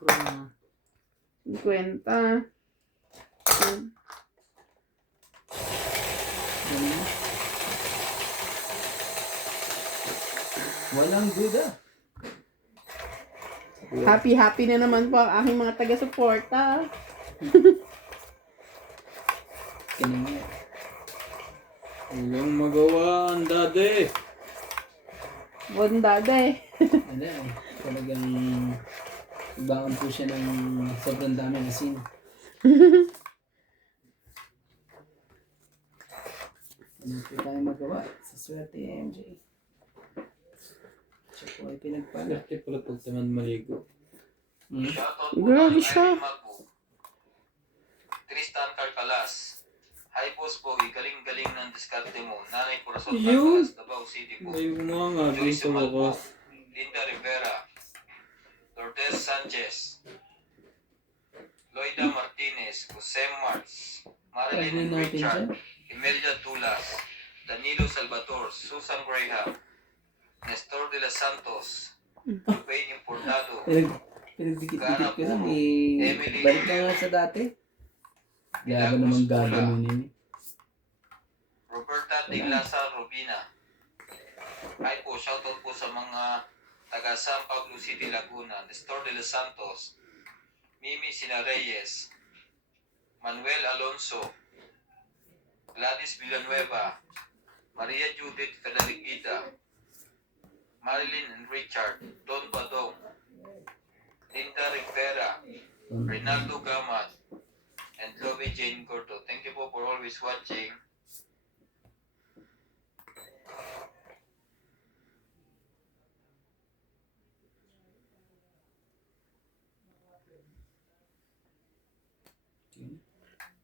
Chroma. 50. Walang duda. Happy na naman po ang aking mga taga-suporta. Kinangit. Walang magawa ang dade. Bondade. Ano eh, talagang ibangan po siya ng sobrang dami na scene. Ano po tayo magawa sa swerte MJ? Siya po ay pinagpala. Swerte pala pag tamad maligo. Grabe siya. Tristan Carcalas. Hi boss Bowie, galing-galing ng diskarte mo. Nanay Corazon Yun. Carcalas, Davao City po. Ay, mga Joy dito Sumalpo, wakas. Linda Rivera, Lourdes Sanchez, Loida Martinez, Jose Martz, Marilyn Ano natin Richard, siya? Imelda Tulas, Danilo Salvator, Susan Graham, Nestor de los Santos, Rubén Importado, Pinagdikit-dikit ko lang eh. Emily. Balik ka nga sa dati. Gago naman gaganunin eh. Roberta Tiglasan Rubina. Hi po, shoutout po sa mga taga San Pablo City, Laguna, Nestor de los Santos, Mimi Sina Reyes, Manuel Alonso, Gladys Villanueva, Maria Judith Federicita, Marilyn and Richard, Don Badong, Linda Rivera, Reynaldo Gamat, and Chloe Jane Gordo. Thank you po for always watching.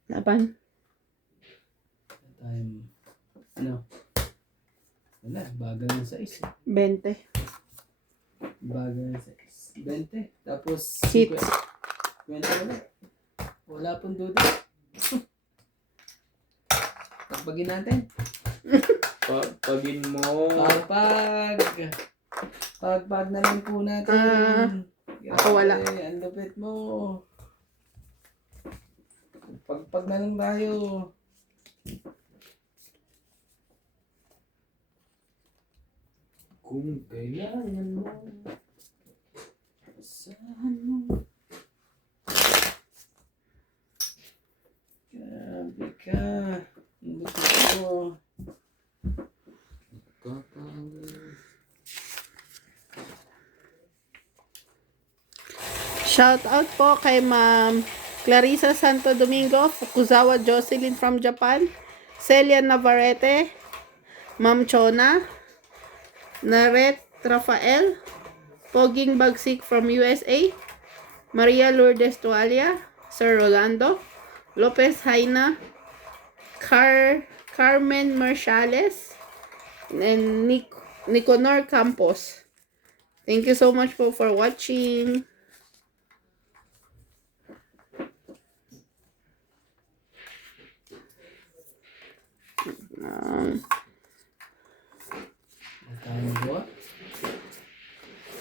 Laban. Time. Ano? Wala, bagal ng size eh. 20. Bagal ng size. 20. Tapos, Seats. 20 ulit. Wala pong duda. Pagpagin natin. Pagpagin mo. Pagpag na lang po natin. Ako wala. Grabe, ang lupit mo. Pagpag na lang tayo. Kung kailangan mo, asahan mo. Grabe ka. Ang lupit mo. Shout out po kay Ma'am Clarissa Santo Domingo, Fukuzawa Jocelyn from Japan, Celia Navarrete, Ma'am Chona, Naret Rafael, Poging Bagsik from USA, Maria Lourdes Tualia, Sir Rolando, Lopez Haina, Carmen Marciales, and Niconor Campos. Thank you so much po for watching. Tayo magawa.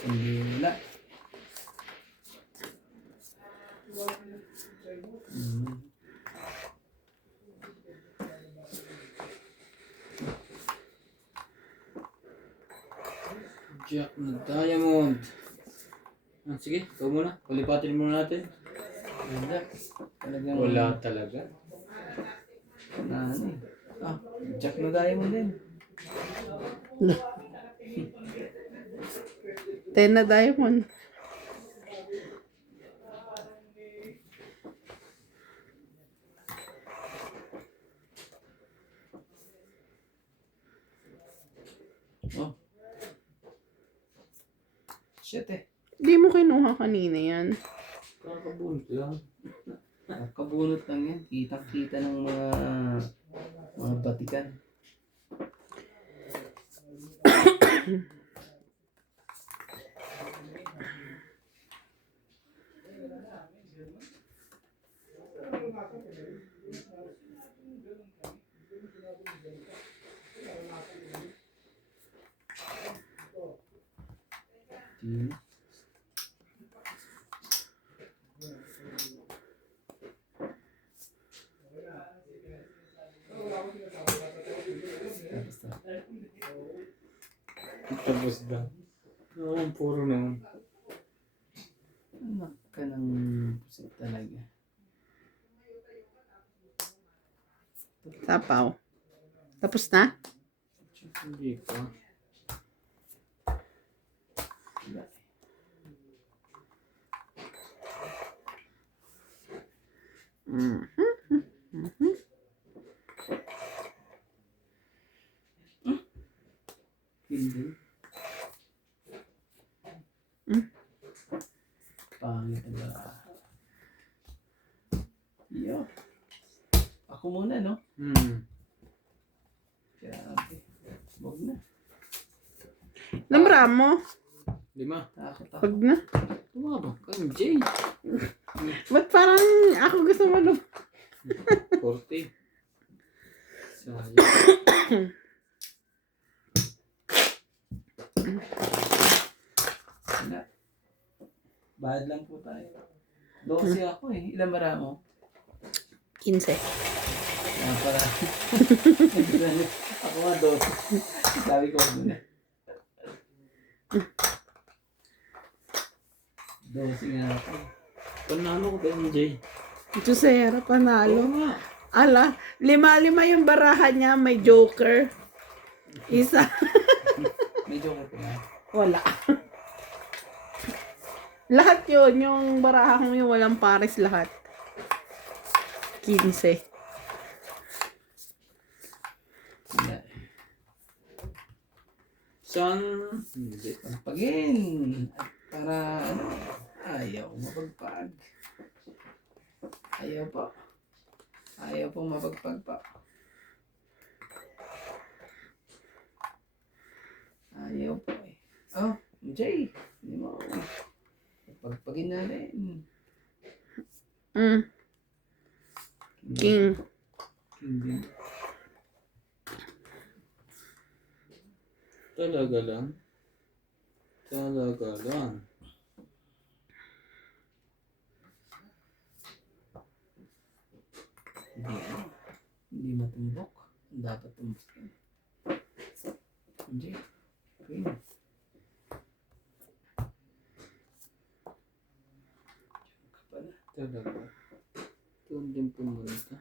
Hindi wala. Jack na Diamond. Sige, ikaw muna. Palipatin muna natin. Wala. Talagang wala talaga. Na ano eh. Jack na Diamond din. 10 na diamond. Oh. Shit eh. Di mo kinuha kanina yan. Kakabunot lang. Kakabunot lang yan. Kita-kita ng mga batikan. Ubus daw. Oo, puro naman. Anak ka ng pusit talaga. Sapaw. Tapos na? Hindi pa. Mhm. Hindi. Pangit na. Yo. Ako muna, no? Grabe. Huwag na. Namra mo? 5. Takot ako. Wag na. Tumabang ka, Jay. Ba't parang ako gusto mo 40. Sayang. Wala. Bahad lang po tayo. 12 ako eh. Ilan bara mo? 15. Para. Ako nga 12. Sabi ko muna. 12 nga ako. Panalo ko ba yung Jay? Ito sa harap panalo. Oo nga. Ala, 5-5 yung barahan niya. May joker. Isa. Medyo ko pa nga. Wala. Lahat yun. Yung barahan yung walang pares lahat. 15. Wala. San? Hindi. Pagpagin. At para ano, ayaw mapagpag. Ayaw po. Ayaw pong mapagpag pa. Ayaw po eh. Oh, Jay. Hindi mo. Pagpagin natin. King. Hindi. Talaga lang. Talaga lang. Hindi ano. Hindi matumbok. Dapat tumbok yun. Jay. Queen. Diyan ka pala. Talaga. Doon din pumunta.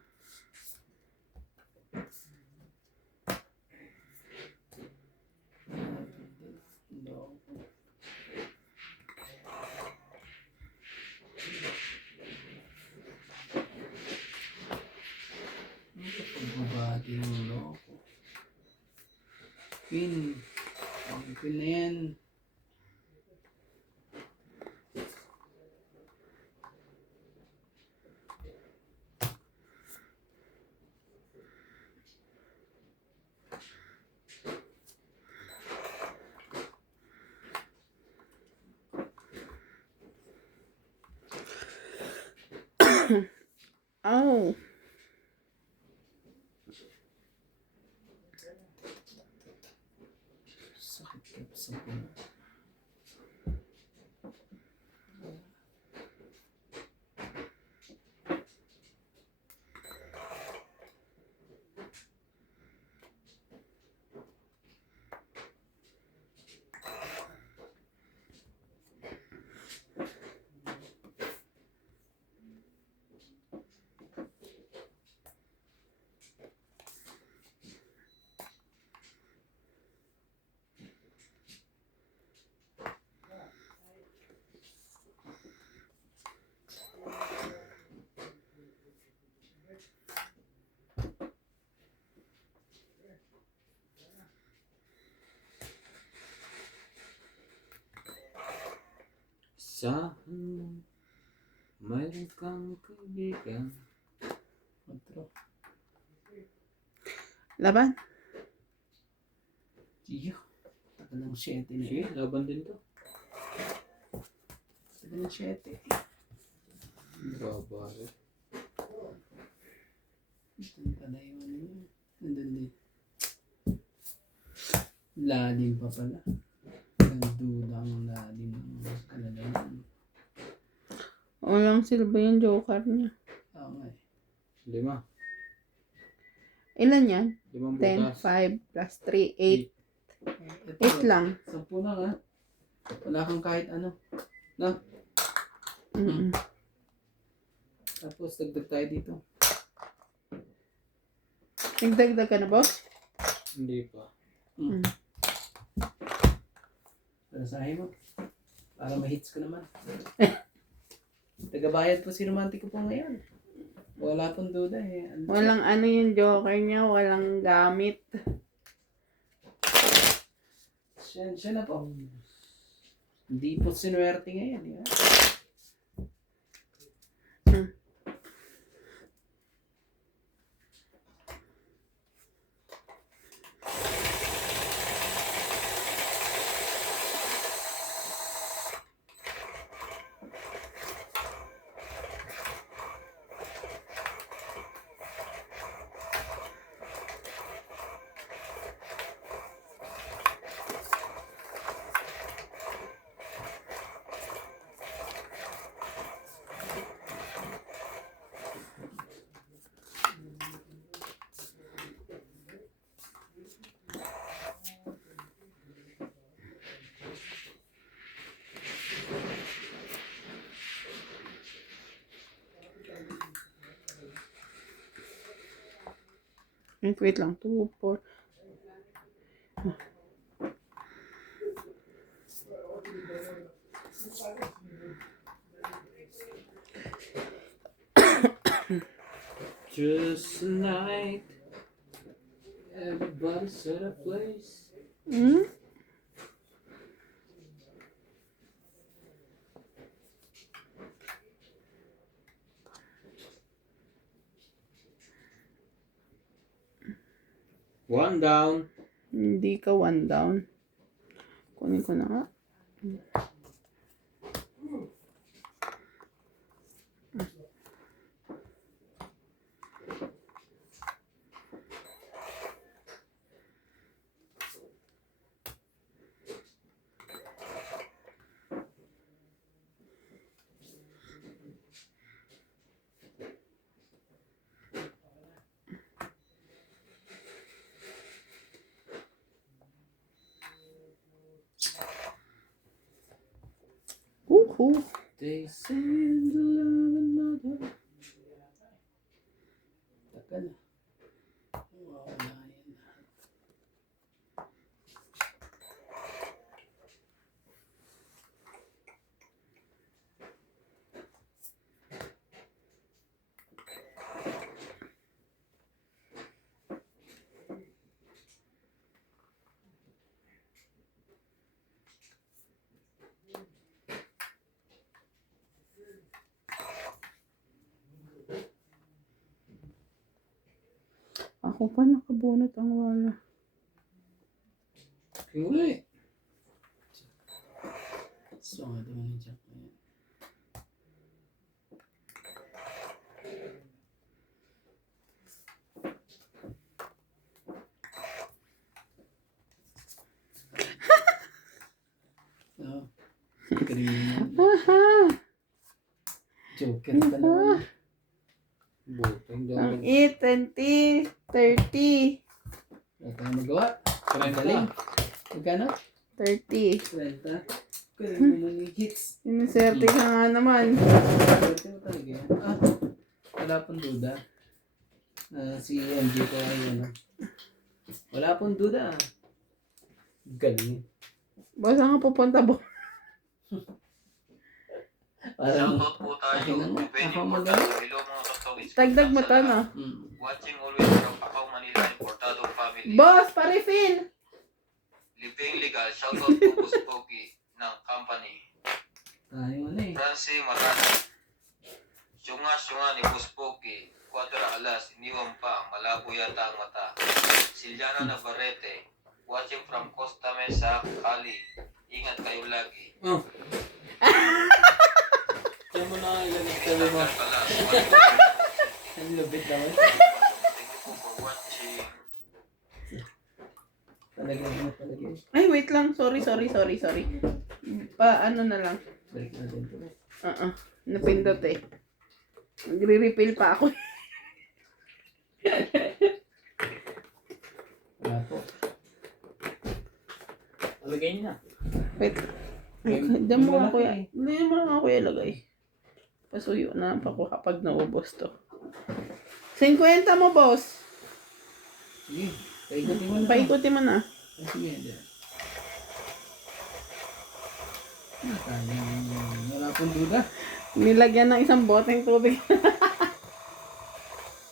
Pagbabati ng loko. Queen. Ang queen na yan. Oh. Sakit ka sa puno. Saan mayroon kang kaibigan? Matro. Laban. Iyo. Tagal ng 7 na. Sige, laban din to. Tagal ng 7. Babae. Nandun pala yung ano yun. Nandun din. Lalim pa pala. Ang duda ang lalim ng kalalaman. Walang silba yung joker niya. Oo nga eh. 5. Ilan yan? 5 10, butas. 5, plus 3, 8. Ito, 8 lang. 10 na nga. Wala kang kahit ano. No? Mm-mm. Tapos dagdag tayo dito. Nagdagdag ka na, boss? Hindi pa. Panasahin mo. Para ma-hits ko naman. Tagabayad po si Romantico po ngayon. Wala pong duda eh. Walang ano yung joker niya, walang gamit. Siya na po. Hindi po sinuwerte ngayon. Di ba? Wait lang. 2, 4. Just a night. Everybody set a place. Hmm? One down. Hindi ka 1 down. Kunin ko na nga. Woohoo! They seem to love another. Tagal. Wala yan. Ako pa nakabunot ang wala. Huli. So, ito mo yung jack na yan. So, green. Aha! Joker ka naman. Butong Ang down. 8, 20, 30. Wala tayong magawa. Ang 30. galing. Magkano? 30. 30. Galing mo naman yung hits. Sinuserte ka nga naman. Swerte mo talaga yan. Wala pong duda. Si MJ ko ay ano. Wala pong duda. Galing. Boss, saan ka pupunta, boss? Parang, Shoutout po tayo. akin na nga. Pwede Ako po magaling. tayo. Hello mga katawis. Tagdag mo to, no? Watching always from Pacau, Manila, Importado family. Boss, pa-refill! Living Legal, shoutout po po si Pogi ng company. Tayo ano eh. Francie Marana. Syunga ni Boss Pogi. Quadra alas, iniwan pa, malabo yata ang mata. Siliana Navarrete. Watching from Costa Mesa, Cali. Ingat kayo lagi. Oh. Kaya mo na ilan sabi mo. Ang lubit naman. Thank you po for watching. Talaga mo talaga eh. Ay, wait lang. Sorry. Ano na lang. Balik natin ito. Napindot eh. Nagre-refill pa ako. Wala po. Alagay niyo na. Wait. Ay, diyan mo nga kuya. Diyan mo nga kuya ilagay. Pasuyo na pa ko kapag naubos to. 50 mo, boss. Sige, paikutin mo na. Paikutin mo na. Sige, hindi. Wala pong duda. Nilagyan ng isang boteng tubig.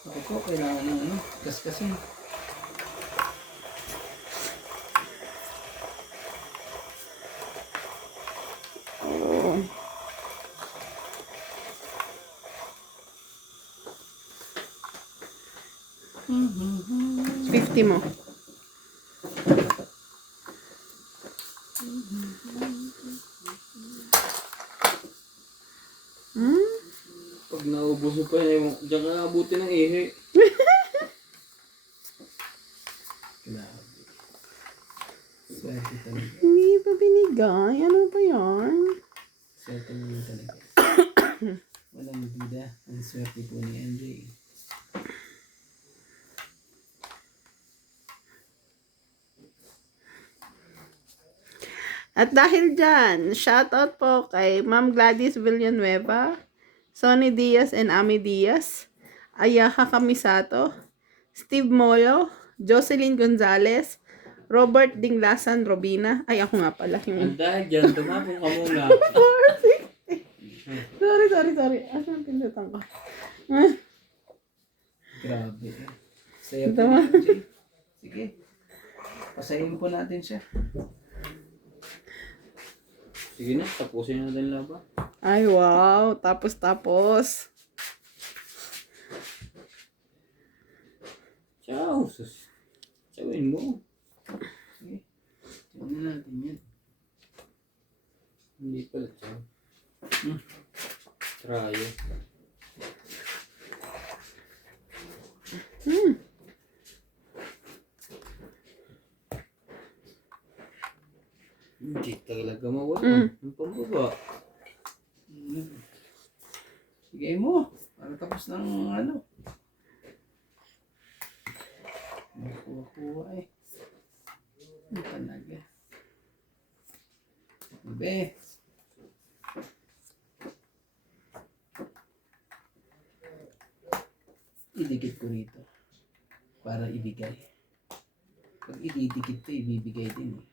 Ako po, kailangan ng ano, kaskasin. Oh. Mm-hmm. 50 mo. Pag naubos mo pa yun, diyan ka naabuti ng ihi. Grabe. Swerte talaga. Hindi pa binigay. Ano ba yan? Swerte mo talaga. Walang duda. Ang swerte po ni MJ. At dahil dyan, shoutout po kay Ma'am Gladys Villanueva, Sonny Diaz and Ami Diaz, Ayaha Kamisato, Steve Molo, Jocelyn Gonzalez, Robert Dinglasan Robina. Ay, ako nga pala. Ang dahil dyan, tumapong ka muna. Sorry. Asan pindutan ko? Grabe. Saya po Tama. ni MJ. Sige. Pasayin po natin siya. Sige na, tapusin natin laban. Ay, wow. Tapos. Ciao. Sus. Ciaoin mo. Sige. Tignan na natin yan. Hindi pala, ciao. Trayo. Hindi talaga mawala. Ang pambaba. Sige mo. Para tapos ng ano. Nakuha eh. Ano talaga. Bebe. Idikit ko rito. Para ibigay. Pag ididikit ko, ibibigay din eh.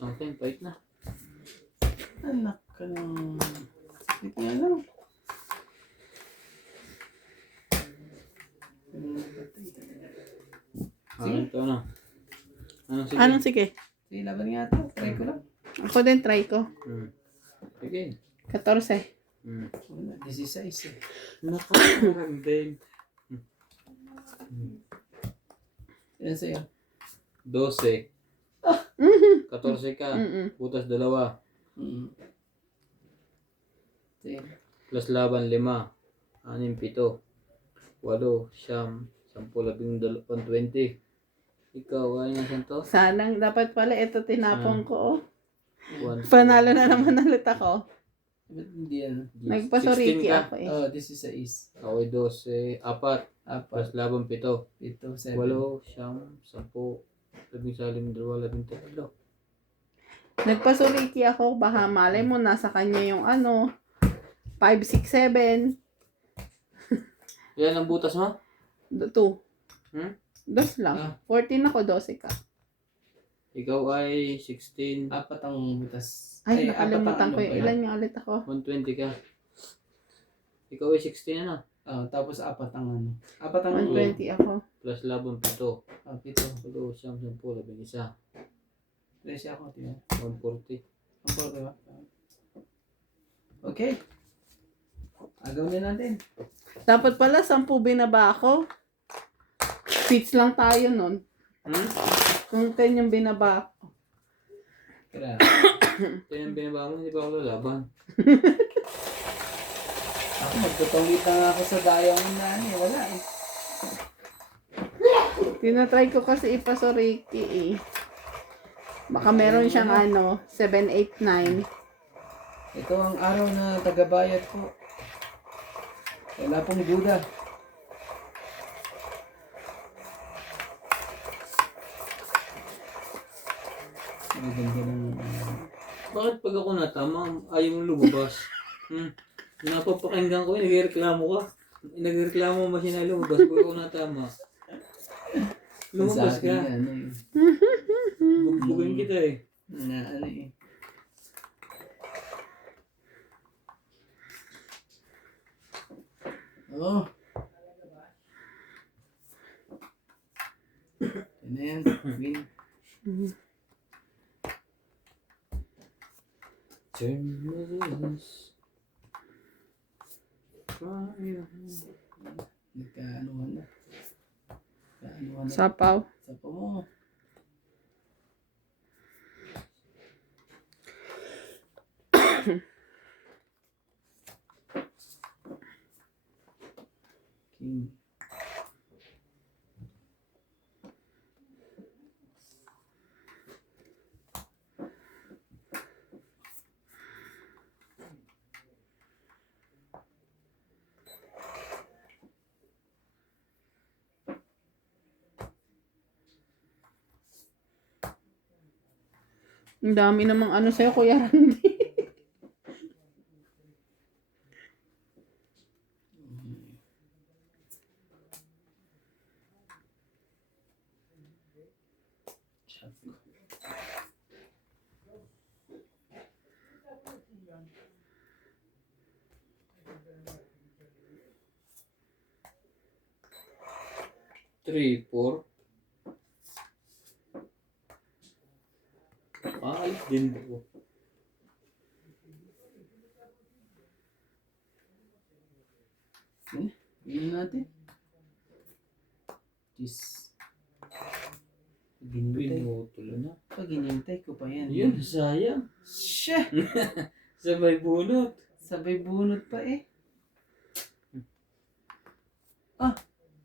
Something, pait na. Anak ka ng... Sakit nga lang. Ito na. Sige. Anong sige? Sige, laban nga ito. Try ko lang. Ako din, try ko. Sige. 14. Wala, 16 eh. Nakarambing. Yan sa'yo. 12. 14 ka. Putas 2. Sige. Plus laban 5. 6, 7. 8, 9, 10, 11, 20. Ikaw ay nasan to? Sanang dapat pala ito tinapong ko. 1, Panalo na naman ulit ako. Ba't hindi yan? Nagpasoriki 16 ka. ako eh. Oh, 16. Ako ay 12. 4. Plus laban 7. 8, 8, 9, 10, 7. 11, 12, 13. Nagpasoriki ako. Baka malay mo, nasa kanya yung 5, 6, 7. Yan ang butas mo? 2. 2 lang. 14 ako, 12 ka. Ikaw ay 16. 4 ang butas. Ay, apat ang nakalimutan ko ano yung ba yan? ilan yung ulit ako. 120 ka. Ikaw ay 16 ano? Tapos 4 ang ano. 4 ang 120 ako. Plus laban 7. 7. 8, 9, 10, 11, 13 ako, tiyo. 140. Ang polo, diba? Okay. Agawin natin. Dapat pala, 10 binaba ako. Fits lang tayo nun. Kung 10 yung binaba ako. Kaya, Ito yung binaba mo, hindi pa ako lalaban. ako magtutungit na ako sa dayang na wala eh. Tinatry ko kasi ipasoriki eh. Baka meron siyang 7, 8, 9. Ito ang araw na tagabayad ko. Wala pong duda. Ang ganda ng... Bakit pag ako natama, ayaw mong lumabas? Napapakinggan ko, nagreklamo ka. Nagreklamo mo siya na lumabas pag ako natama. Lumabas Sabi ka. niya, ano eh. Bugbugin kita eh. Na ano eh. Oh. Yan na yan. Win. Turn this. Fire. Nagkaanuhan na. Nagkaanuhan na. Sapaw. Sapa mo. King. Ang dami namang ano sa'yo, Kuya Randy. Chapo. Three, four. Alis din po. Bigyan natin. Jeez. Pag hinintay. Pinutulo na. Pag hinintay ko pa yan. Yun, sayang. Shit! Sabay bunot. Sabay bunot pa eh. Ah!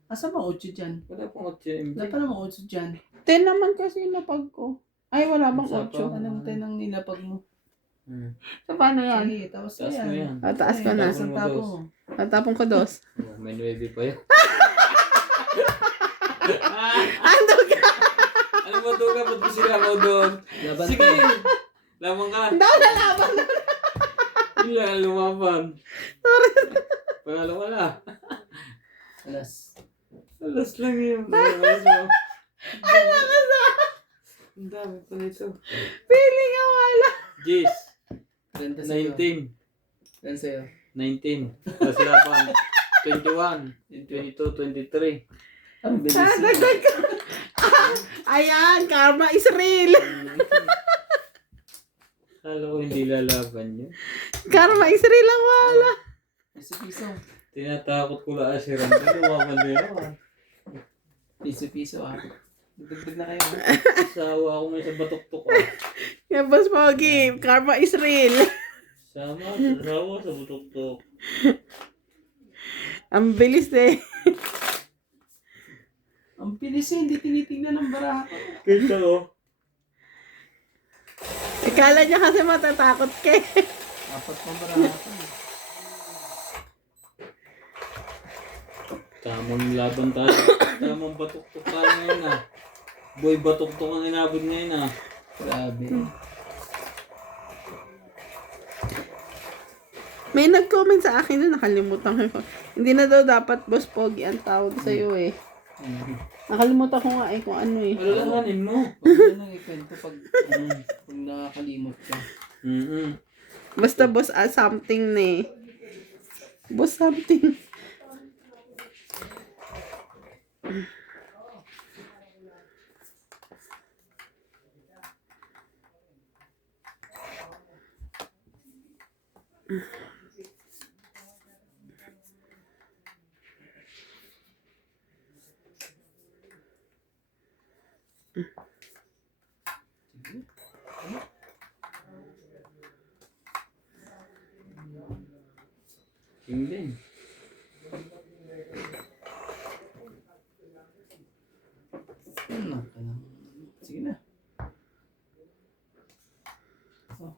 Asa ba 8 dyan? Wala pong 8 MJ. Wala pa naman 8 dyan. 10 naman kasi napag ko. Ay, wala bang Sapaw. 8? Anong 10 ang nilapag mo? So, paano yan? Sige, tapos na Taas mo yan. yan. Taas ko na. Tapos ang tapo mo. Natapon ko 2. Oh, may 9 pa yan. Ando ka! Ano ba ito ka? Ba't ko sila ako doon? Laban Sige! ka. Lamang ka. Daw na laban na. Hindi lang lumaban. Panalo ka na. Alas. Alas lang yun. Alas mo. Ala ka sa... Ang dami pa nito. Feeling nga wala. Jis. 30 sa'yo. 19. Ilan sa'yo? 19. Tapos laban. 21. 22, 23. Ang bilis Ah, yun. dagdag ka. Ayan, karma is real. Kala ko hindi lalaban yun. Karma is real ang wala. Piso-piso. Tinatakot ko lang si Randy. Lumaban din ako. Piso-piso ah. Dagdag na kayo. Sawa ako ngayon sa batok-tok. Ah. Yan, Boss Pogi, karma is real. Sawa sa batok-tok. Ang bilis eh. Ang bilis eh. Hindi tinitingnan ng baraha ko. Kita ko. Ikala niya kasi matatakot ka eh. Apat pang baraha ko. Tamang laban tayo. Tamang batok-tok tayo ngayon ah. Boy, batok-tok ang inabot ngayon ah. Grabe. May nag-comment sa akin na nakalimutan ko. Hindi na daw dapat Boss Pogi ang tawag sa'yo eh. Nakalimutan ko nga eh kung ano eh. Alalahanin mo. Huwag mo nang ikwento pag nakakalimot ka. Basta boss something na eh. Boss something. King din. Sige na. Oh.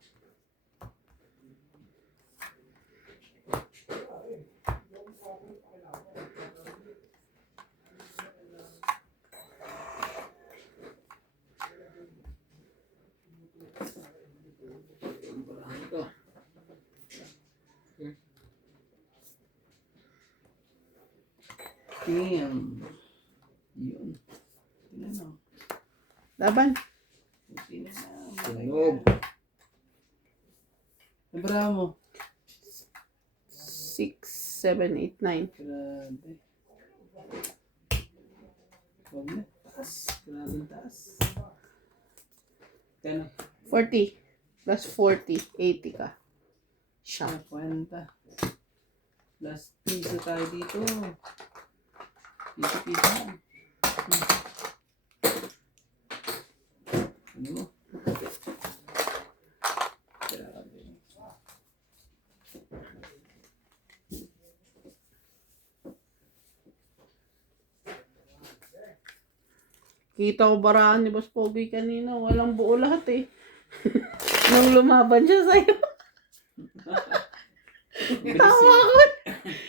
Damn. Yun. Tingnan mo. Laban. Sino na? Tunog. Nabara mo. 6, 7, 8, 9. Grabe. Huwag na. Taas. Grabe taas. Kano? 40. Plus 40. 80 ka. Siya. 50. Plus piso tayo dito. Piso. Ano mo? Grabe. Kita ko baraan ni Boss Pogi kanina. Walang buo lahat eh. Nung lumaban siya sa'yo. Tawa ko.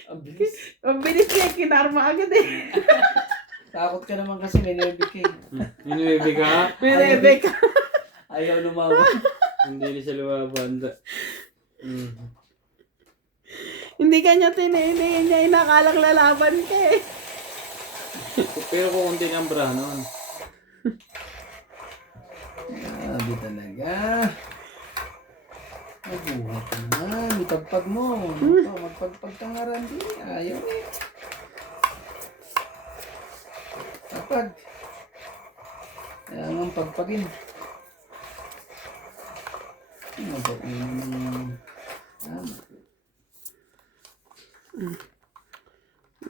Ang bilis. Ang bilis niya. Kinarma agad eh. Takot ka naman kasi may nervy ka eh. Inuwi ka? May Rebecca. Ayaw lumawa. Hindi na siya lumaban. Hindi ka niya tininin niya. Inakalang lalaban ka eh. Pero kung hindi ng bra noon. Grabe talaga. Mabuhat naman. Itagpag mo. Magpagpag kang arandi. Ayaw eh. Tapag. Kaya nga pagpagin. Ano ba yung...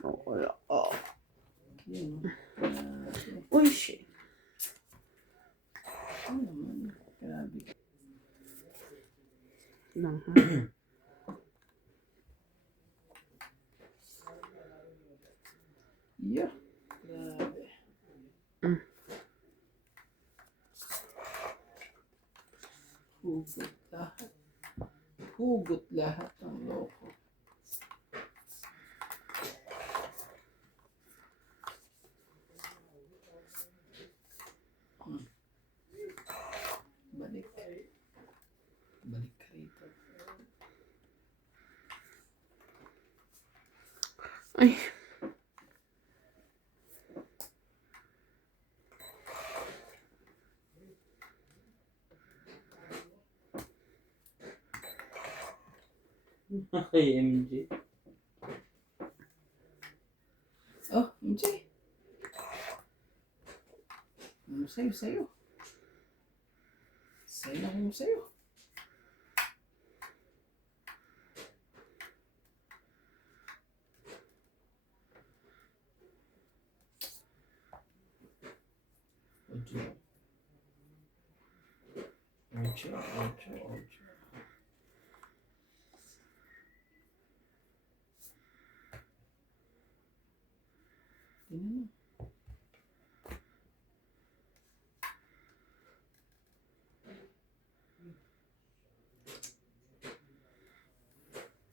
Wala. Oh. Yun. Uy, shit. Ano naman. Grabe. Nang, Yeah. Grabe. Hugot lahat. Hugot lahat ng loko. Balik. Balik ka rito. ay. Ay, MJ. Oh, MJ. Sa'yo. Sa'yo na kung sa'yo. Ocho. Tingnan mo.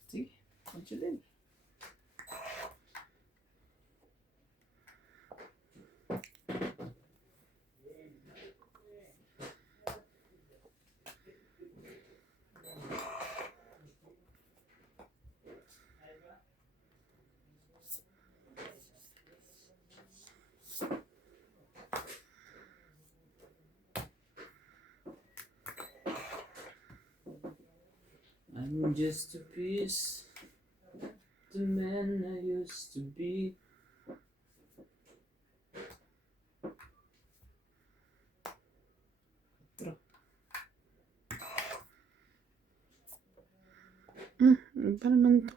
Sige, ocho din. I'm just a piece of the man I used to be. Ano ba naman to?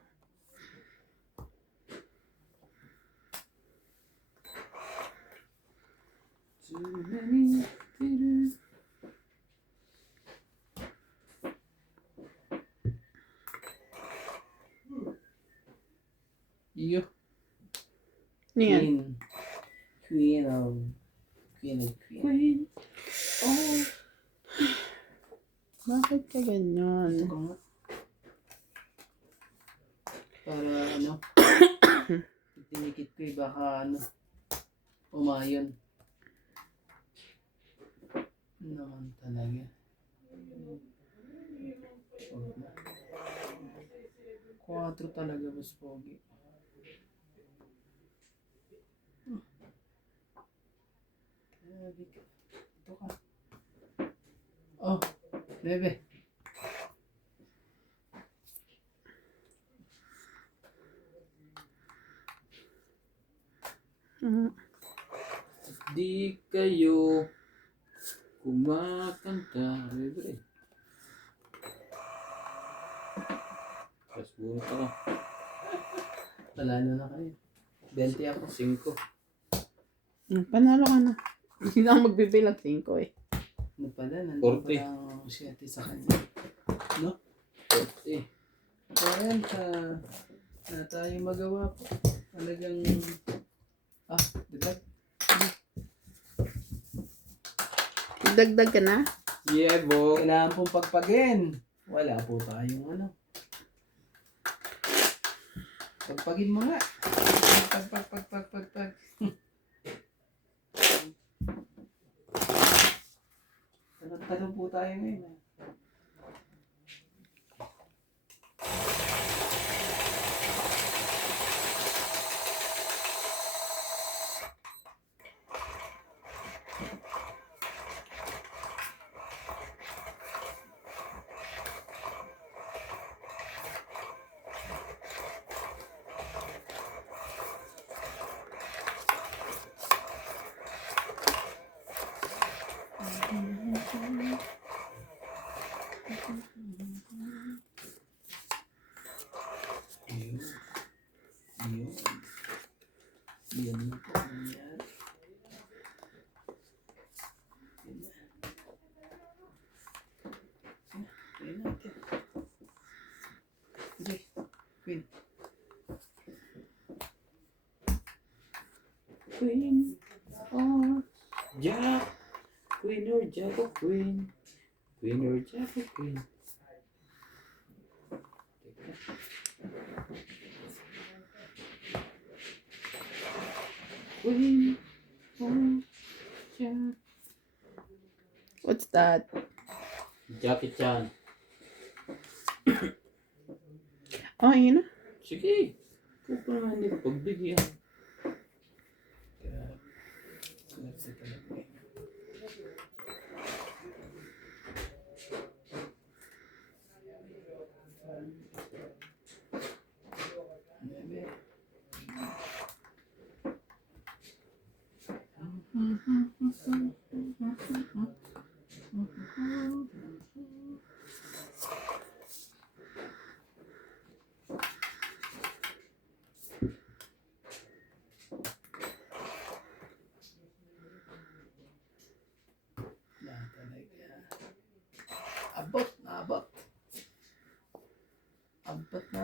Too many bitter. Iyo. Ano yan? Queen. Queen. Oh. Bakit ka ganyan? Ito ka nga. Para ano? Tinikit ko eh, baka ano. Umayon. Naman talaga. Huwag na. 4 talaga, Boss Pogi. Ito ka. Oh, bebe. Mm. Di kayo kumakanta. Libre. Tapos bunot ako. Talalo na kayo. 20 ako. 5. Panalo ka na. Hindi na ako magbibilang 5 eh. Ano pala? Nandun 40. pala ang 7 sa kanya. No? 40. 40. Na tayo magawa po. Talagang... diba? Dagdag ka na? Yeah, bo. Kailangan pong pagpagin. Wala po tayong ano. Pagpagin mo nga. Pag. Tanong po tayo ngayon. Yan po nangyari. Try natin. Sige, Queen. Queen or Jack. Queen or Jack or Queen. Queen or Jack or Queen. Queen or Jack. What's that? Jackie Chan. Oh, yun na. Sige. Kung pa naman hindi ko pagbigyan. Nagsa talaga.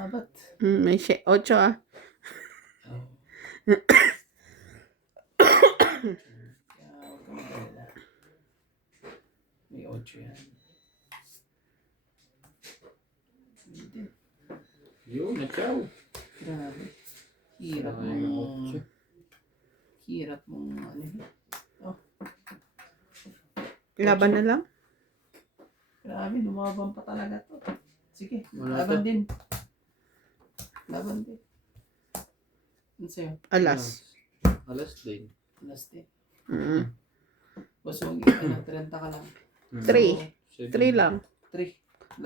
Abot. May 8 ah. Oh. May 8 yan. Yun, nachaw. Grabe. Hirap Ay, mong... 8. Hirap mong ano yun. Laban na lang. Grabe, lumabang pa talaga to. Sige, Wala laban to. din. Laban din. Ano sa'yo? Alas. Alas din. Last din. Mm. Basta huwag ano, 30 ka lang. 3. 3 lang. 3.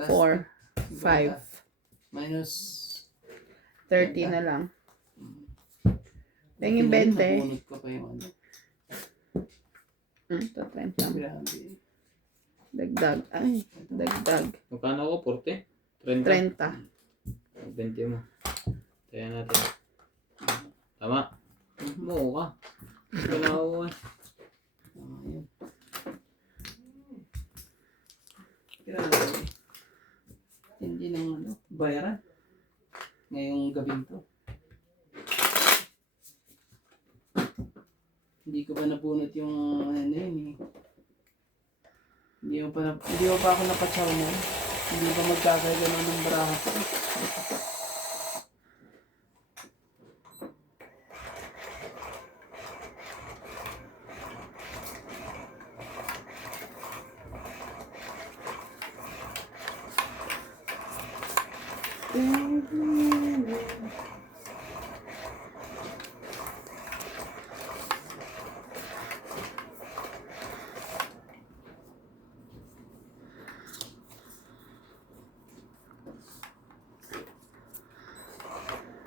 4. 5. Minus... 30 na lang. Tingin Tingin 20. Nabunod ko pa yung ano. Ito 30. Grabe. Dagdag. Ay, dagdag. Magkano ako? 40? 30? 30. 20 mo. Kaya natin. Tama. Mo ka. Wala ako eh. Ayun. Grabe. Hindi ng ano, bayaran. Ngayong gabing to. Hindi ko pa nabunot yung ano yun eh. Hindi ko pa ako napatsaw mo. Hindi pa magkakagano ng braso.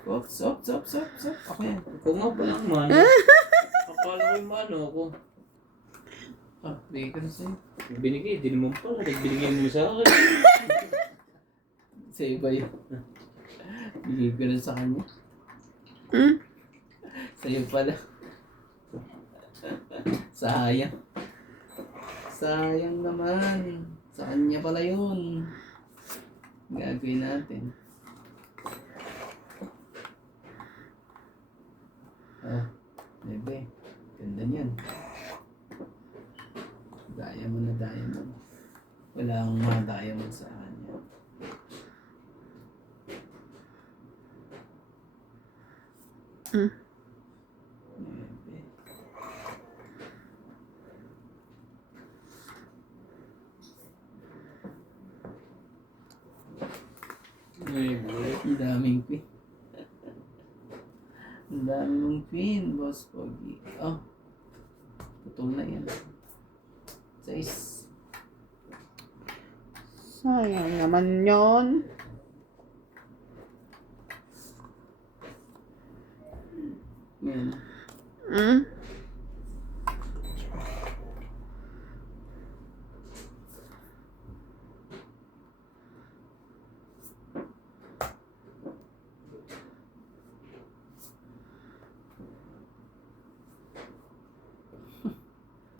Oops. Ako yan. Ako nga pala ang mano. Akala ko yung mano ako. Ah, bigay ko na sa'yo. Binigay, di naman pala. Nagbinigay mo sa akin. Sa iba yun. Bigay ko na sa kanya. Hmm? Sa'yo pala. Sayang. Sayang naman. Sa kanya pala yun. Gagawin natin. Oh, bebe. Ganda niyan. Diamond na diamond. Wala akong mga diamond sa kanya. Hmm. Bebe. Ay, buhay. Ang daming queen. Ang dami mong queen, boss Pogi. Oh. Putol na yan. 6. Sayang naman yon. Yan. Hmm?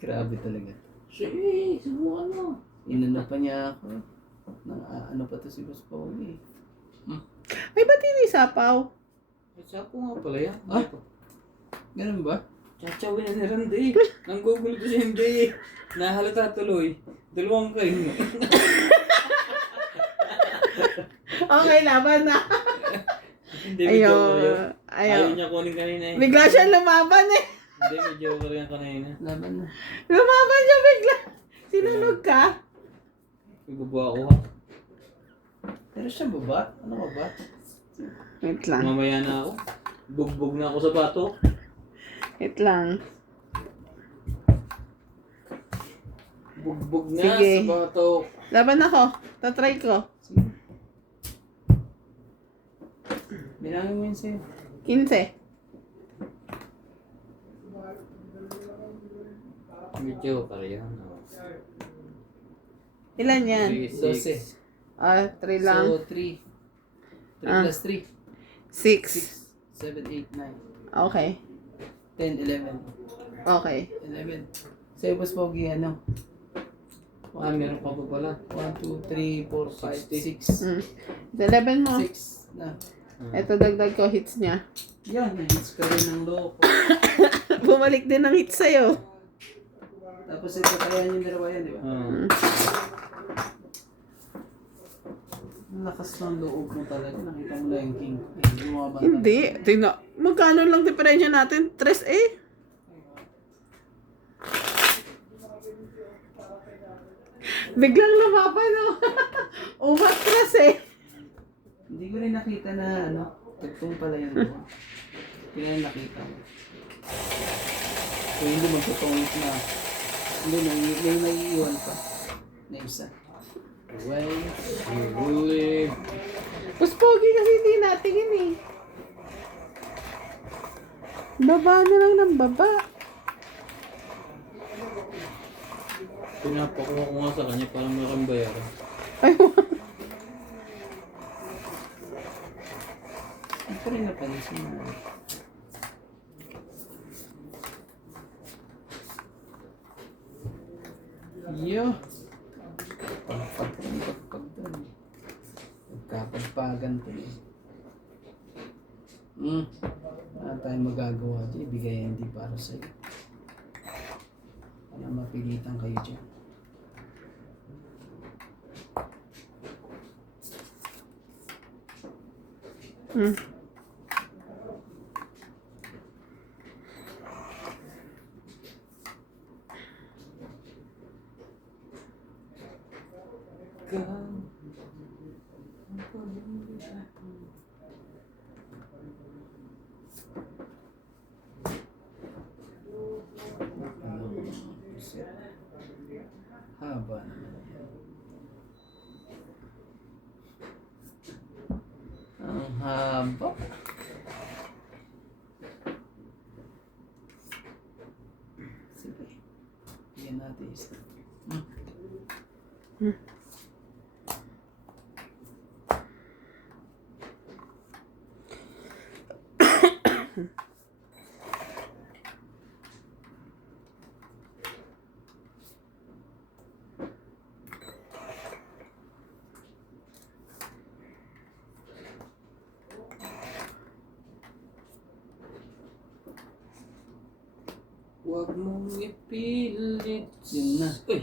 Grabe talaga. Sige, subukan mo. Inano pa niya ako. Ano pa to si boss Pogi. Ay, ba't hindi sapaw? Ay, sapo nga pala yan. Ah? Ganun ba? Chachawin na ni Randy. Nanggugulo to si MJ. Nahalata tuloy. Dalawang kayo. Okay, laban na. Hindi, may joker yun. Ayaw. Ayaw niya kunin kanina eh. Bigla siya lumaban eh. Hindi, may joker yan kanina. Laban na. Lumaban siya bigla. Sinunog ka? Ibubuha ako ha. Pero siya baba? Ano ka ba? Wait lang. Mamaya na ako. Bugbog na ako sa bato. Wait lang. Bugbog na Sige. sa bato. Laban ako. Tatry ko. Sige. Bilangin mo yun sa'yo. 15. May joker yan. Ilan yan? 12. 3 lang. So, 3. 3 Ah. plus 3. 6. 7, 8, 9. Okay. 10, 11. Okay. 11. Sa'yo, boss Pogi, ano? Ah, meron pa pa pala. 1, 2, 3, 4, 5, 6. 11 mo. 6 na. Ito dagdag ko hits niya. Yan, hits ka rin ng loko. Bumalik din ang hits sa'yo. Tapos ito, kaya yung dalawa yan, di ba? Ang lakas ng loob mo talaga. Nakita mo na yung king. Lumabang ka. Hindi. Tingnan. Magkano lang diferensya natin? 3 eh. Biglang lumaban no. Umat tres eh. Hindi ko rin nakita na ano, tugtong pala yung dalawa. Kaya yung nakita mo. So hindi magtutungit na, hindi, may naiiwan pa na isa. Way, huli. Mas pogi kasi hindi natingin eh. Baba na lang ng baba. Pinapakuha ko nga sa kanya para maraming bayaran. Ay, Hindi ko rin napansin mo. Yo! Pagpag doon. Nagkapagpagan to eh. Wala tayong magagawa dyan. Ibigay hindi para sa'yo. Wala mapilitan kayo dyan. Haba naman yan. Ang haba. Huwag mong ipilit. Yun na. Uy!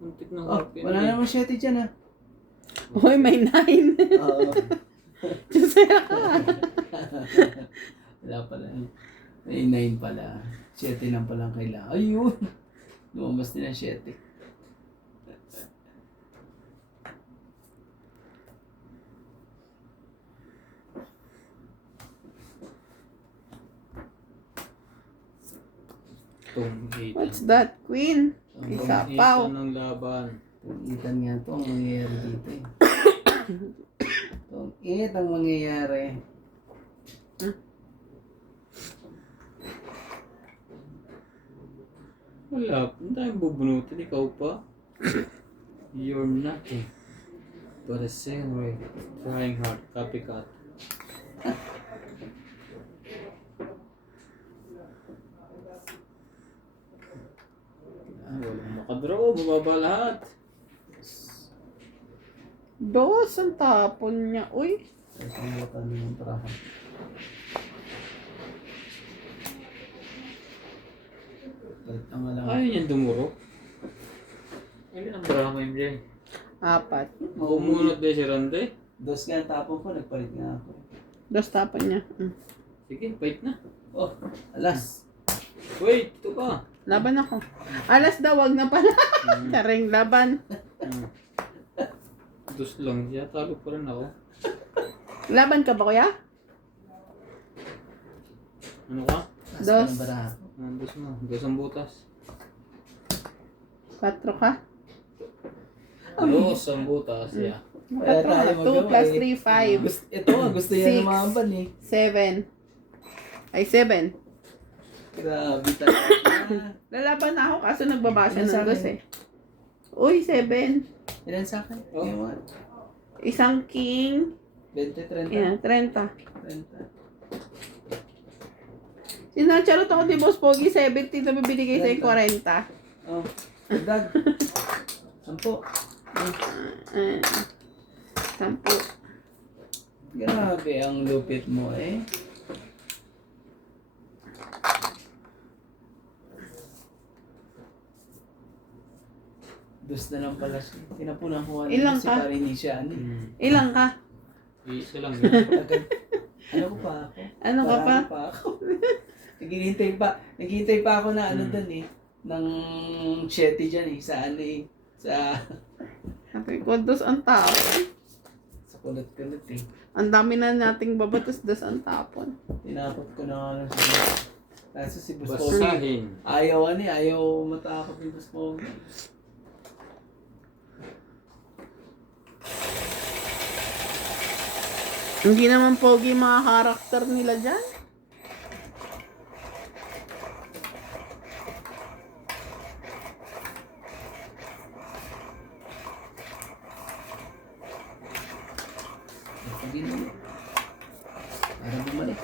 Muntik na Oh, harapin. wala naman 7 dyan ah. Hoy, may 9. Oo. Saya ka. Wala pala. May 9 pala. 7 lang palang kailangan. Ayun! Lumabas din ang 7. Tunghitan. What's that, Queen? Isapaw. Tunghitan ng laban. Tunghitan nga to ang mangyayari dito eh. Tunghitan ang mangyayari. Wala. Ang tayong bubunutin. Ikaw pa. You're nothing. But a samurai trying hard. Copycat. Walang makadraw. Mababa lahat. Dos ang tapon niya. Uy. Ito ang bata ng traha. Ang alam. Ayaw niyan dumuro. Ilan ang drama yun dyan? 4. Umunod din si Rande. Dos nga ang tapon ko, nagpalit nga ako. Dos tapon niya. Sige, fight na. Oh, alas. Wait, ito pa. Laban ako. Alas daw, wag na pala. Karing laban. Dos lang. Siya talo pa rin ako. Laban ka ba, kuya? Ano ka? Dos. Ang baraha. Dos mo. Dos ang butas. 4 ka? Dos ang butas. Yeah. 4 Kaya ka. tayo 2 magawa plus eh. 3, 5. Ito nga, gusto niya 6. lumaban eh. 7. Ay, 7. Grabe talaga. Lalaban na ako kaso nagbabasa Ano sa ng dos akin? eh. Uy, 7. Ilan sa akin? Oh. Ewan. Isang king. 20, 30. Yan, 30. 30. Sinacharot ako ni Boss Pogi, 70 na bibigay sa'yo 40. Oh, dagdag. 10. 10. Grabe ang lupit mo eh. Dos na lang pala siya. Tinapunan ko Ilang si ka? para hindi siya ano eh. Ilang ka? Isa lang yun. Agad. Ano ko pa ako? Ano ka pa? Marami pa ako. Naghihintay pa ako na ano dun eh. Ng 7 dyan eh. Sa ano eh. Sabi ko, dos ang tapon. Sa kulit-kulit eh. Ang dami na nating babatos, dos ang tapon. Tinakot ko na ano siya. Kaso si Boss Pogi. Basahin. Ayaw ano eh. Ayaw matakot ni Boss Pogi. Hindi naman pogi mga karakter nila dyan. Pogi na yun. Para bumalik.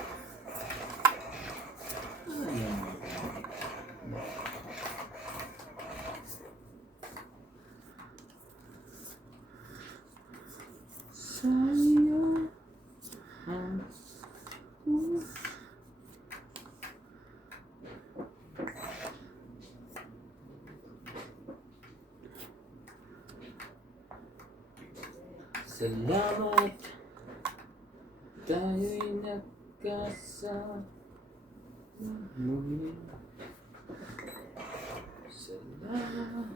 Ayaw. Sayang. Salamat. Tayo'y nagkasama. Muli. Salamat.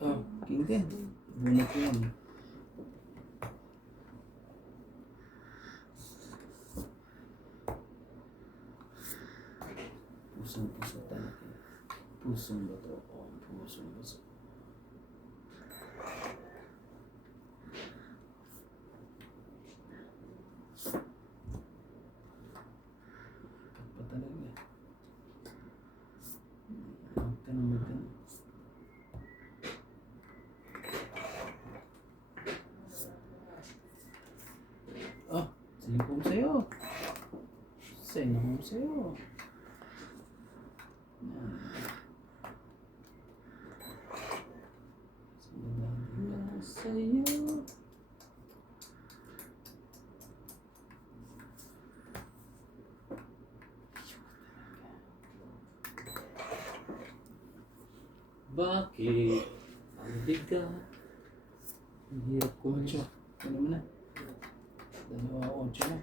Oh, king din. Bunot ko yan. Pusong-puso talaga. Pusong bato. Oh, pusong-puso. Pa talaga. Huwag ka na magkano. Sino home sa'yo? Sino home sa'yo? Yan. Sa'yo. Bakit? Ang bigat. Ang hirap ko. Ocho. Ano mo na? 2-8 na.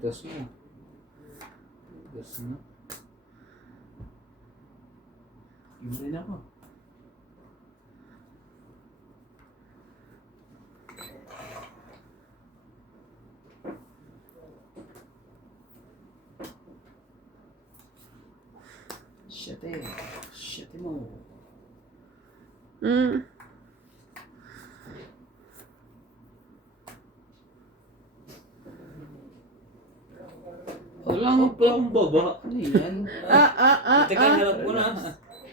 Das na. Das na. Yung rin ako. Shit mo. Mm. Wala nga pala akong baba. Ano yan? Teka, harap ko na.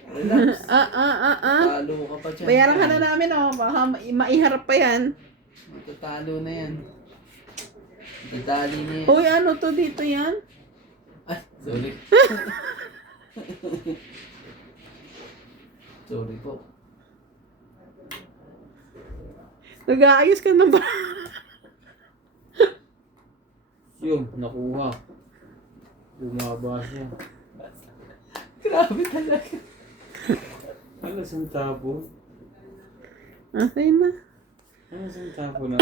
Relax. Ah. Talo ka pa dyan. Bayaran ka na namin, oh. Baka maiharap pa yan. Matatalo na yan. Matatali na yan. Uy, ano to dito yan? Ay, sorry. Sorry po. Nag-aayos ka na ba? Yun, nakuha. Bumaba siya. Grabe talaga. Ano saan tapo? Okay na. Ano saan tapo na?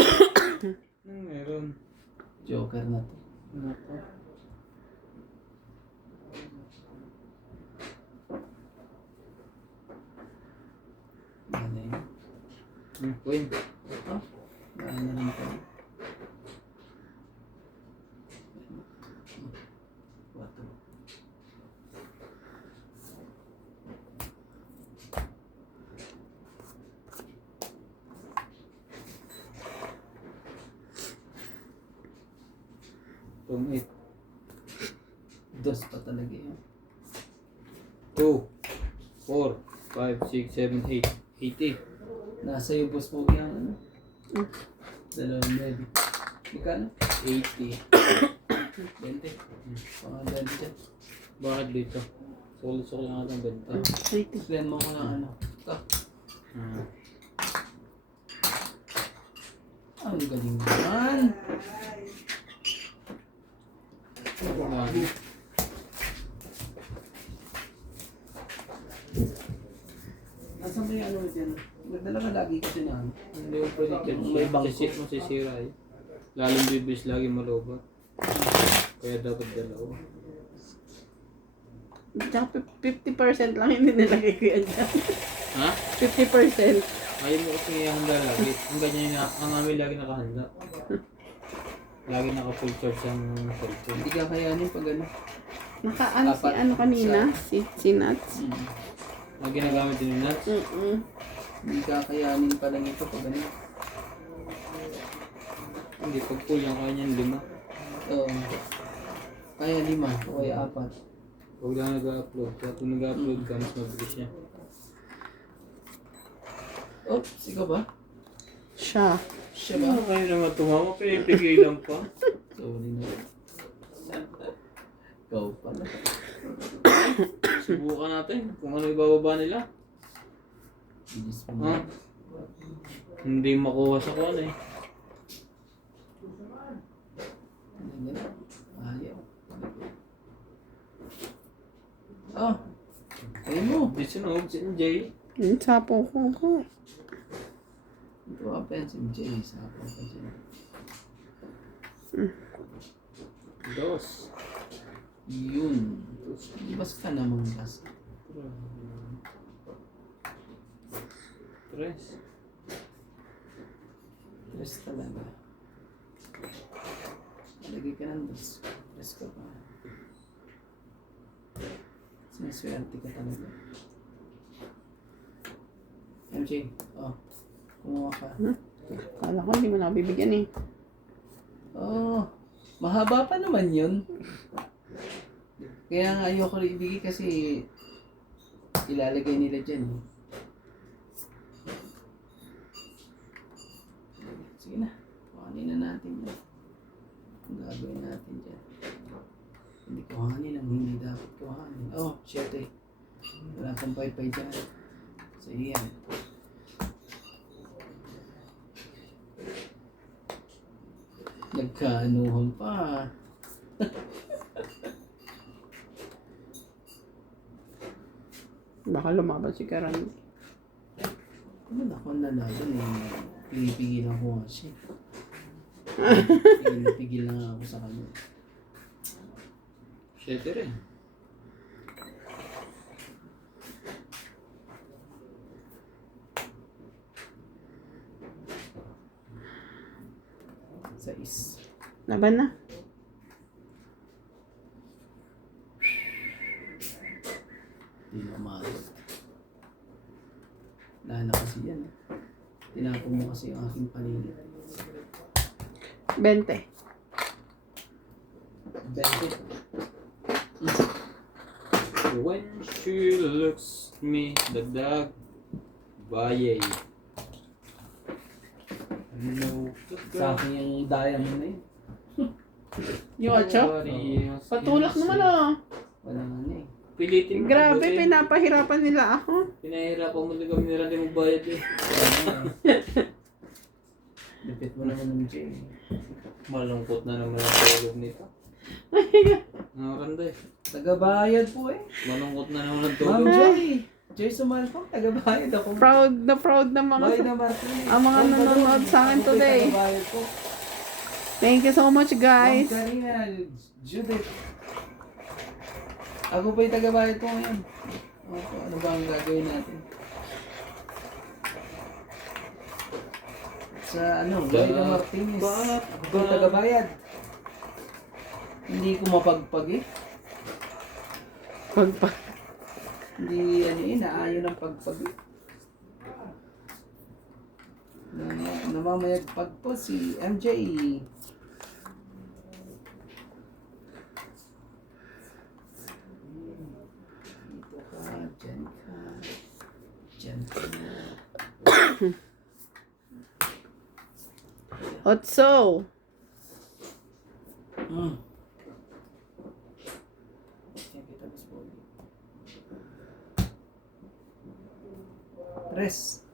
Anong meron? Joker na to. Nako. Ano yun? Win. Oh, ano na rin pala. Wato. Itong 8. Dos pa talaga yun. 2, 4, 5, 6, 7, 8. 80. Nasa yung boss mo yung ano? Dalawang ready. Magkano? 80. 20. Mga 20 dyan. Bakit dito? Sulit-sulit lang natin benta. Explain mo ko ng ano. Ito. Ang galing naman. Nasaan ba yung ano dyan? Magdala ka lagi kasi na ano. Hindi ko pwede dyan. May bangko. Masisira eh. Lalong bibis lagi malobat. Kaya dapat dalawa. Tsaka 50% lang hindi nilagay ko yan dyan. Ha? 50%. Ayaw mo kasi ihanda lagi. Ang ganyan na, ang amin lagi nakahanda. Lagi naka-full charge ang cellphone. Hindi ka kayanin pag ano. Naka-ano si Apat. ano kanina? Si Nuts. Ang ginagamit din yung nuts. Hindi ka kayanin pa lang ito pag ano. Hindi, pag full yan, kaya niyan 5. Oo. Kaya 5 o kaya 4. Huwag lang nag-upload. Kaya kung nag-upload ka, mas mabilis niya. Oops, ikaw ba? Siya. Siya ba? Ano kayo naman tumawa? Pinipigay lang pa. Sorry na. Ikaw pala. Subukan natin kung ano ibababa nila. Bilis mo Ha? na. Hindi makuha sa kwan eh. Ano yan? Ayaw. Oh. Ayun mo. Di sunog, si Jay. Yung sapo ko. Ito offensive J. Sapo ka dyan. Dos. Yun. Bas ka naman bas. Tres. Tres talaga. Lagay ka ng dos. Tres ka pa. Siniswerte ka talaga. MJ, oh. Kumuha ka. Kala ko hindi mo nabibigyan eh. Oh, mahaba pa naman yun. Kaya nga ayoko rin ibigay kasi ilalagay nila dyan. Sige na. Kuhanin na natin yan. Ang gagawin natin dyan. Hindi kuhanin ang hindi dapat kuhanin. Oh, 7. Wala kang paypay dyan. So, yan. Nagkaanuhan pa. Baka lumaban si Karan. Ano na ako nalaban eh. Pinipigilan ko nga siya. Pinipigil na nga ako sa kanya. 7 rin. Sais. Laban na. Hindi na umagot. Lala kasi yan eh. Tinapon mo kasi yung aking paligid. 20. 20. When she looks at me, the dog, bayay. No, Sa akin yung diamond na yun. Yung 8? Patulak naman ah. Wala nga na eh. Pilitin mo. Grabe, Buti. pinapahirapan nila ako. Pinahirapan mo din kami nila din magbayad eh. Lipit mo naman ng Jay. Malungkot na naman ang tulog nito. Nakakanda eh. Tagabayad po eh. Malungkot na naman ang Ma'am tulog. Joy. Joy Sumalfong, tagabayad ako. Proud na mga Bayad na Martin. ang mga nanonood sa akin Ako po'y today. Tagabayad po. Thank you so much, guys. Ma'am Karina, Judith. Ako po'y tagabayad po ngayon. Opo, ano ba ang gagawin natin? Sa ano, Lloyda Martinez. Ako po'y tagabayad. Hindi ko mapagpag eh. Pagpa. Hindi ano eh, naayon ang pagpag eh. Namamayagpag po si MJ. Dito ka, dyan ka. Dyan ka. Otso. Yan kita, Miss Polly. Tres.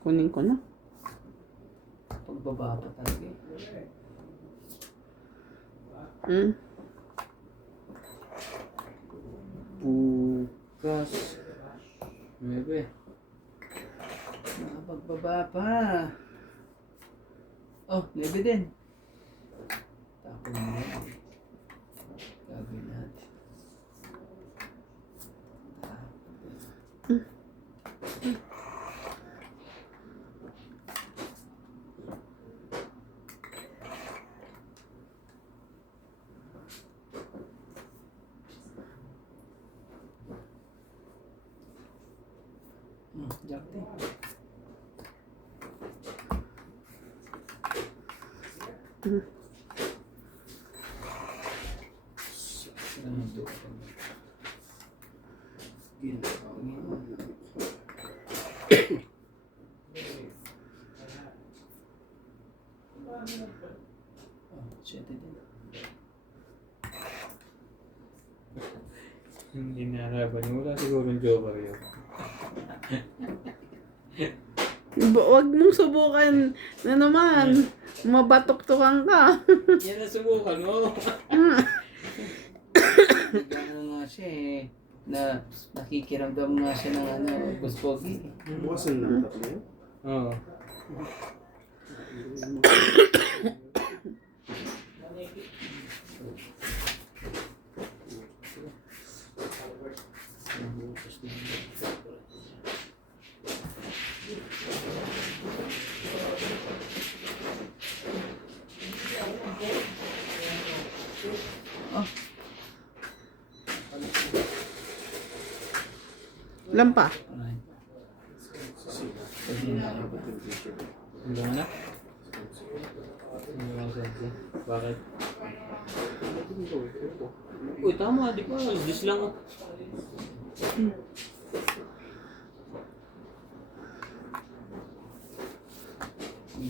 Kunin ko na. Pagbaba pa talaga eh. Bukas. 9. Nakapagbaba pa. Oh, lebe din. Tapon mo yan. Gagawin natin. Jakti. Siyete din. Hindi nalaban. Wala siguro yung joker yun. Huwag mong subukan na naman. Mabatok-tukan ka. Yan na subukan mo. Ano nga siya eh. Na nakikiramdam nga siya ng ano, buspogi. Bukas ang laptop na yun. Oo. Lampa. Alright. Sabihin na ako. Hanggang na? Hanggang sa bakit? Uy, tama. Di ba? Dis lang. Oh.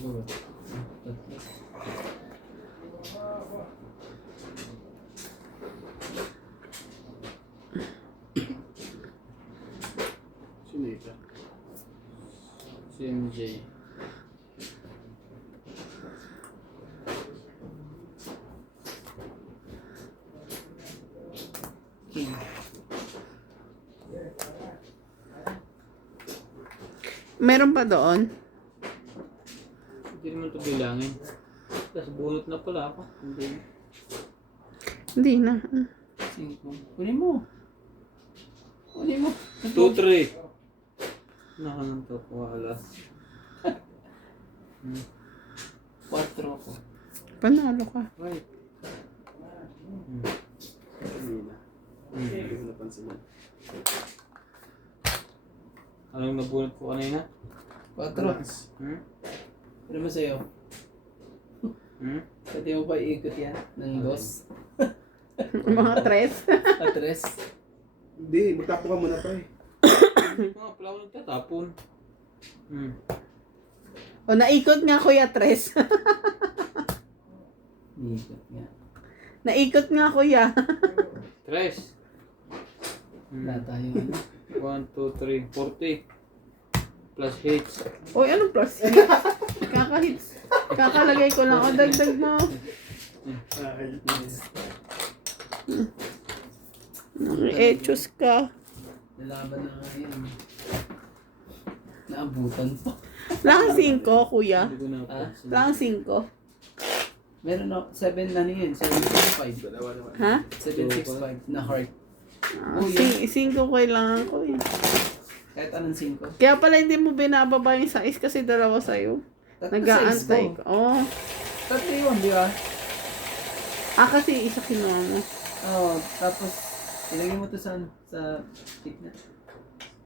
Siguro. Tatlo. Sino ito? Si MJ. King. Meron pa doon? Hindi naman ito bilangin. Tapos bunot na pala ako. Hindi. Hindi na. 5. Kunin mo. Kunin mo. 2, 3. Nakanto ko alas. 4 ako. Panalo ka. Right. Kanina. Hindi ko napansin yan. Anong nabunot ko kanina? 4. Hmm? Ano ba sa'yo? Hmm? Pwede mo ba iikot yan? Ng dos? Mga tres. Atres? Hindi, magtapo ka muna pa eh. Hindi ko nga pala ako nagtatapon. Hmm. O, naikot nga, Kuya Tres. Iikot nga. Naikot nga, Kuya. 3. Wala tayo ano. 1, 2, 3, 40. Plus hits. Uy, anong plus? Kakahits. Kakalagay ko lang. O, dagdag mo. Echos ka. Lalaban na nga yan. Naabutan pa. Lang 5, Kuya. Hindi ko napansin. Lang 5. Meron ako, 7 na yun. 765. Dalawa naman. Ha? 765 na heart. 5 kailangan ko eh. Kahit anong 5. Kaya pala hindi mo binababa yung size kasi dalawa sa'yo. Nag-aantay ko. Oo. Tatlo yun, di ba? Kasi isa kinuha mo. Oo, tapos ilagay mo to sa gitna.